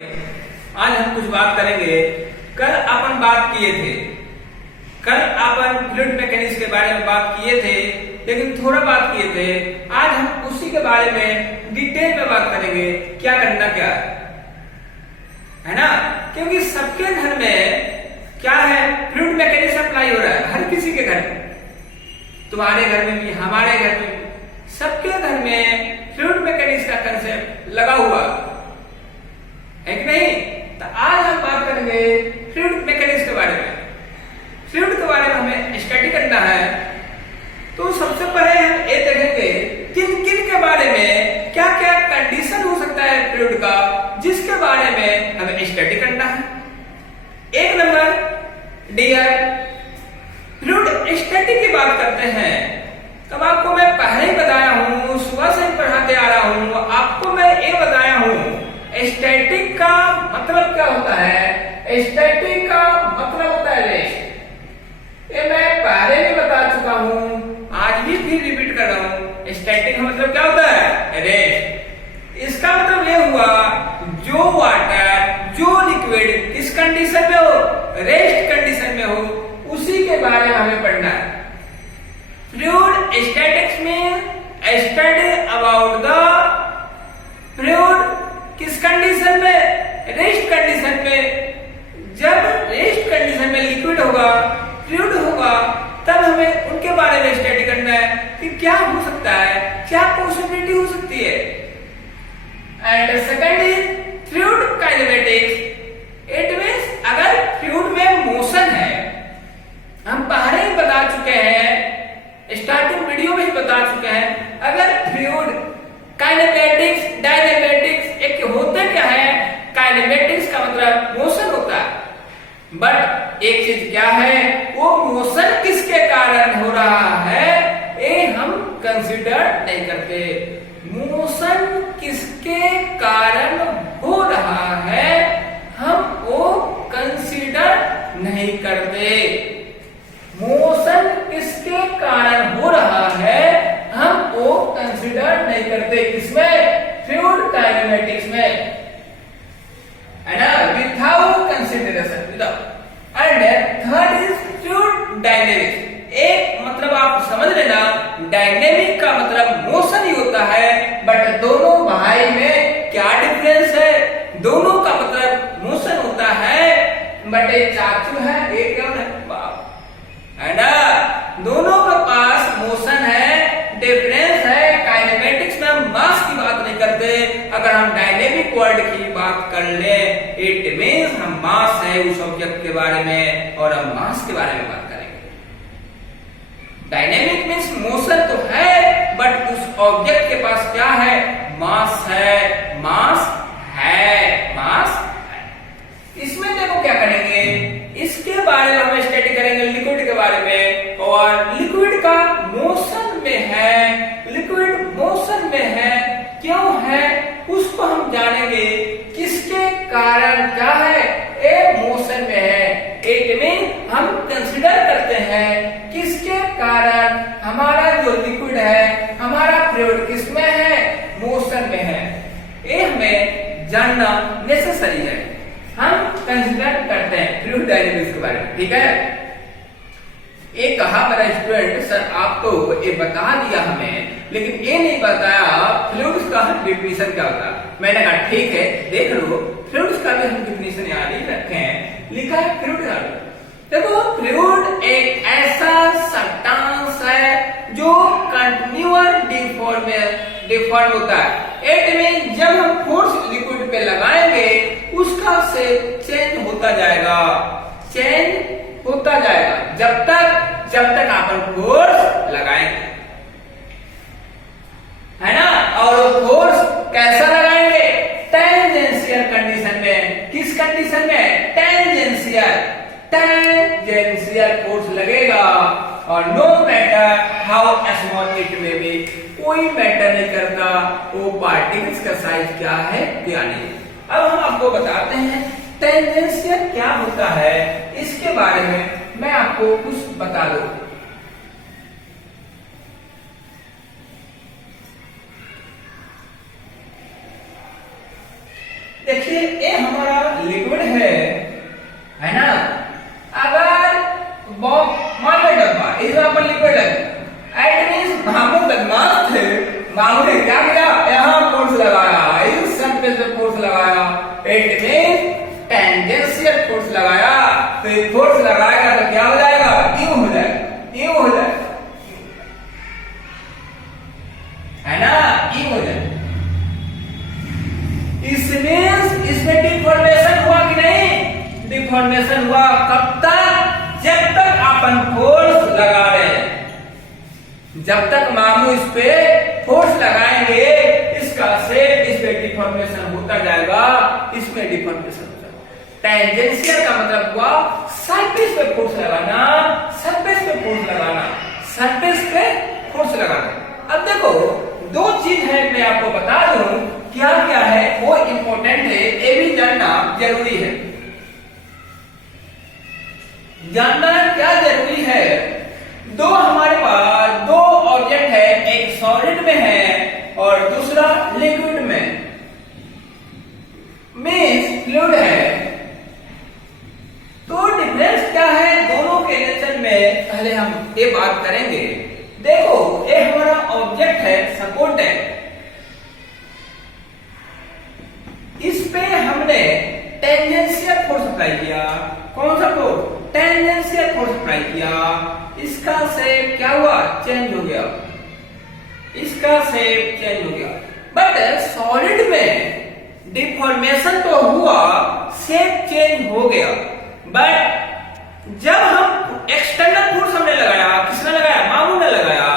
आज हम कुछ बात करेंगे। कल अपन बात किए थे, कल अपन फ्लूइड मैकेनिक्स के बारे में बात किए थे, लेकिन थोड़ा बात किए थे। आज हम उसी के बारे में डिटेल में बात करेंगे, क्या करना क्या है ना। क्योंकि सबके घर में क्या है, फ्लूइड मैकेनिक्स अप्लाई हो रहा है, हर किसी के घर में, तुम्हारे घर में भी, हमारे घर में भी, सबके घर में फ्लूइड मैकेनिक्स का कंसेप्ट लगा हुआ है कि नहीं। तो आज हम बात करेंगे फ्लूइड मैकेनिक्स के बारे में। फ्लूइड के बारे में हमें स्टडी करना है, तो सबसे पहले हम ये देखेंगे किन किन के बारे में, क्या क्या कंडीशन हो सकता है फ्लूइड का, जिसके बारे में हमें स्टडी करना है। एक नंबर डियर, फ्लूइड स्टैटिक की बात करते हैं। तब आपको मैं पहले ही बताया हूं, सुबह से ही पढ़ाते आ रहा हूं, आपको मैं ये बताया हूं स्टैटिक का मतलब क्या होता है। स्टैटिक का मतलब होता है रेस्ट। ये मैं पहले भी बता चुका हूं, आज भी फिर रिपीट कर रहा हूं। स्टैटिक का मतलब क्या होता है, रेस्ट। इसका मतलब ये हुआ, जो वाटर, जो लिक्विड किस कंडीशन में हो, रेस्ट कंडीशन में हो, उसी के बारे में हमें पढ़ना है। फ्लूइड स्टैटिक्स में स्टडी अबाउट द फ्लूइड किस कंडीशन में, रेस्ट कंडीशन में। जब रेस्ट कंडीशन में लिक्विड होगा, फ्लूइड होगा, तब हमें उनके बारे में स्टडी करना है कि क्या हो सकता है, क्या पॉसिबिलिटी हो सकती है। And second is fluid kinematics. It means अगर फ्लूइड में मोशन है, हम पहले ही बता चुके हैं, स्टार्टिंग वीडियो में ही बता चुके हैं, अगर फ्लूइड काइनेमेटिक्स, डायनेमेटिक्स एक होते क्या है। काइनेमेटिक्स का मतलब मोशन होता है, बट एक चीज क्या है, वो मोशन किसके कारण हो रहा है, ये हम कंसीडर नहीं करते। मोशन किसके कारण हो रहा है, हम वो कंसीडर नहीं करते। मोशन किसके कारण हो रहा है, हम वो कंसीडर नहीं करते। किसमें, फ्लूइड काइनेमेटिक्स में, है ना, without consideration, without. And third is fluid dynamics. एक मतलब आप समझ लेना, डायनेमिक का मतलब मोशन ही होता है, बट दोनों भाई में क्या डिफरेंस है। दोनों का मतलब मोशन होता है, बट एक चाचू है, एक क्या है ना, दोनों के पास मोशन है, डिफरेंस है। काइनेमेटिक्स में हम मास की बात नहीं करते। अगर हम डायनेमिक वर्ड की बात कर ले, इट मींस हम मास है उस ऑब्जेक्ट के बारे में, और हम मास के बारे में बात करेंगे। डायनेमिक मींस मोशन तो है, बट उस ऑब्जेक्ट के पास क्या है, मास है, मास है, मास है। इसमें देखो क्या करेंगे, इसके बारे में हम स्टडी करेंगे, लिक्विड के बारे में। और लिक्विड का मोशन में है, लिक्विड मोशन में है, क्यों है उसको हम जानेंगे। किसके कारण क्या है, ए मोशन में है। इट मीन हम कंसीडर करते हैं किसके कारण हमारा जो लिक्विड है, हमारा फ्लूइड किसमें है, मोशन में है। ये हमें जानना नेसेसरी है, हम कंसीडर करते हैं फ्लूइड डायनेमिक्स के बारे में, ठीक है। एक कहा मेरा स्टूडेंट, सर आप तो ये बता दिया हमें, लेकिन ये नहीं बताया फ्लूइड्स का डेफिनेशन क्या होता है। मैंने कहा ठीक है, देख लो फ्लूइड्स का भी हम डेफिनेशन यहाँ लिख रखे हैं, लिखा है फ्लूइड का। देखो फ्लूइड एक ऐसा सब्सटेंस है जो कंटिन्यूअस डिफॉर्म होता है। इट मीन जब हम फोर्स लिक्विड पे लगाएंगे, उसका से चेंज होता जाएगा, चेंज होता जाएगा, जब तक अपन फोर्स लगाएंगे, है ना। और फोर्स कैसा लगाएंगे, टेंजेंशियल कंडीशन में। किस कंडीशन में, टेंजेंशियल फोर्स लगेगा। और no matter how small it may be, कोई मैटर नहीं करता वो पार्टिकल्स का साइज क्या है, क्या नहीं। अब हम आपको बताते हैं टेंजेंशियल क्या होता है, इसके बारे में मैं आपको कुछ बता दूं। देखिए ये हमारा लिक्विड है ना। अगर मान लो डब्बा इसमें अपन लिक्विड है, इट मींस मामू बदमाश थे, मामू ने क्या किया, यहाँ फोर्स लगाया, इस सरफेस पे फोर्स लगाया, इट मींस टेंजेंशियल फोर्स लगाया। तो ये फोर्स लगाएगा तो क्या हो जाएगा, यू हो जाएगा, यू हो जाएगा, है ना, यू हो जाएगा। इसमें डिफॉर्मेशन हुआ कि नहीं, डिफॉर्मेशन हुआ कब तक, जब तक अपन फोर्स लगा रहे हैं, जब तक मामू इस पे फोर्स लगाएंगे इसका शेप इस पे डिफॉर्मेशन होता जाएगा, इसमें डिफॉर्मेशन हो जाएगा। टेंजेंशियल का मतलब हुआ सरफेस पे फोर्स लगाना, सरफेस पे फोर्स लगाना, सरफेस पे फोर्स लगाना। अब देखो दो चीज है, मैं आपको बता दूं क्या क्या है, वो इंपॉर्टेंट है, ये भी जानना जरूरी है। जानना क्या जरूरी है, दो हमारे पास दो ऑब्जेक्ट है, एक सॉलिड में है और दूसरा लिक्विड में, मींस फ्लूइड है। तो डिफरेंस क्या है दोनों के नेचर में, पहले हम ये बात करेंगे। देखो ये हमारा ऑब्जेक्ट है, सपोर्ट है, इस पे हमने टेंजेंशियल फोर्स अप्लाई किया। कौन सा फोर्स, टेंजेंशियल फोर्स अप्लाई किया, इसका शेप क्या हुआ, चेंज हो गया, इसका शेप चेंज हो गया। बट सॉलिड में डिफॉर्मेशन तो हुआ, शेप चेंज हो गया, बट जब हम एक्सटर्नल फोर्स हमने लगाया, किसने लगाया, मामू ने लगाया।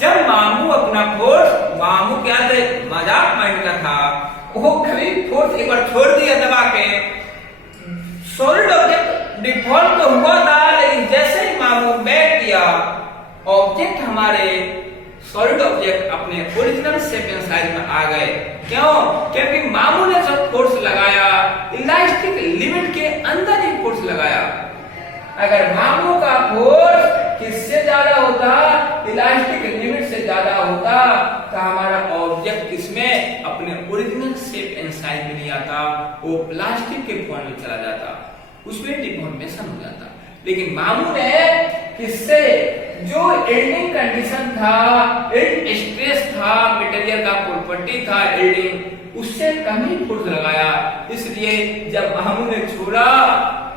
जब मामू अपना फोर्स, मामू क्या थे, मजाक माइंड का था, वो कभी फोर्स एक बार छोड़ दिया दबा के, सॉलिड ऑब्जेक्ट डिफॉर्म तो हुआ था, लेकिन जैसे ही मामू बैक किया, ऑब्जेक्ट हमारे सॉलिड ऑब्जेक्ट अपने ओरिजिनल शेप एंड साइज में आ गए। क्यों, क्योंकि मामू ने जब फोर्स लगाया, इलास्टिक लिमिट के अंदर ही फोर्स लगाया। अगर मामू का फोर्स किससे ज्यादा होता, इलास्टिक लिमिट से ज्यादा होता, तो हमारा ऑब्जेक्ट किसमें, अपने ओरिजिनल शेप एंड साइज में नहीं आता, वो प्लास्टिक के फॉर्म में चला जाता, उसमें डिफॉर्मेशन हो जाता। लेकिन मामू ने किससे, जो यील्डिंग कंडीशन था, यील्ड स्ट्रेस था, मटेरियल का प्रॉपर्टी था यील्डिंग, उससे कम ही फोर्स लगाया। इसलिए जब मामू ने छोड़ा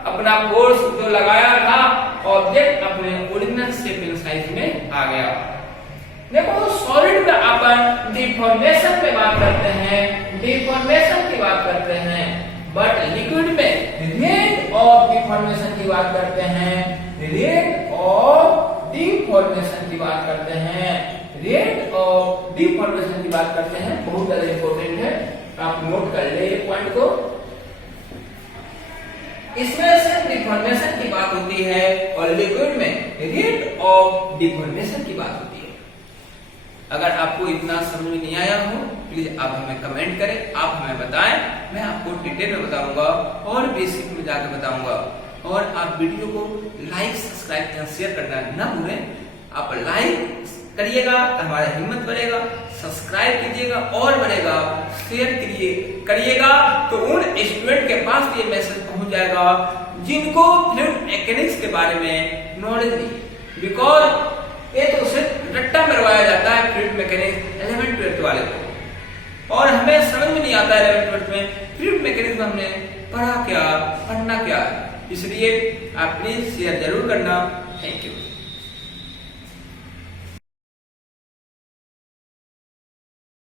अपना फोर्स जो लगाया था, ऑब्जेक्ट अपने ओरिजिनल शेप एंड साइज में आ गया। देखो सॉलिड में अपन डिफॉर्मेशन पे बात करते हैं, डिफॉर्मेशन की बात करते हैं, बट लिक्विड में रेट ऑफ डिफॉर्मेशन की बात करते हैं, रेट ऑफ डिफॉर्मेशन की बात करते हैं, रेट ऑफ डिफॉर्मेशन की बात करते हैं। बहुत ज्यादा इंपॉर्टेंट है, आप नोट कर ले पॉइंट को। इसमें सिर्फ डिफॉर्मेशन की बात होती है और लिक्विड में रेट ऑफ डिफॉर्मेशन की बात होती है। अगर आपको इतना समझ में नहीं आया हो, प्लीज आप हमें कमेंट करें, आप हमें बताएं, मैं आपको डिटेल में बताऊंगा और बेसिक में जाकर बताऊंगा। और आप वीडियो को लाइक, सब्सक्राइब और शेयर करना ना भूलें। आप लाइक करिएगा तो हमारा हिम्मत बढ़ेगा, सब्सक्राइब कीजिएगा और बढ़ेगा, शेयर करिएगा तो उन स्टूडेंट के पास ये मैसेज पहुंच जाएगा जिनको फ्लूइड मैकेनिक्स के बारे में नॉलेज नहीं। बिकॉज ये तो सिर्फ रट्टा मरवाया जाता है फ्लूइड मैकेनिक्स 11th-12th वाले को, और हमें समझ में नहीं आता 11th-12th में फ्लूइड मैकेनिक्स में हमने पढ़ा क्या, पढ़ना क्या। इसलिए आप प्लीज शेयर जरूर करना। Thank you.